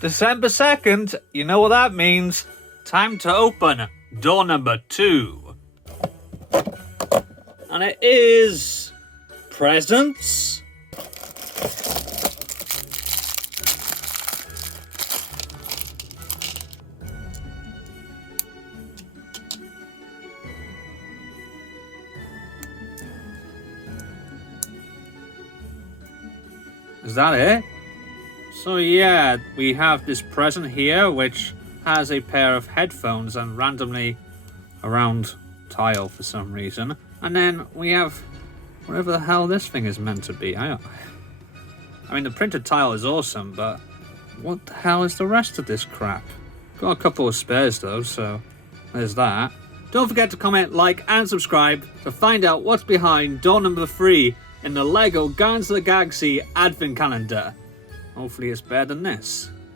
December 2nd, you know what that means. Time to open door number 2. And it is... presents? Is that it? So yeah, we have this present here which has a pair of headphones and randomly a round tile for some reason. And then we have whatever the hell this thing is meant to be. I mean, the printed tile is awesome, but what the hell is the rest of this crap? Got a couple of spares though, so there's that. Don't forget to comment, like, and subscribe to find out what's behind door number 3 in the LEGO Guardians of the Galaxy Advent Calendar. Hopefully it's better than this.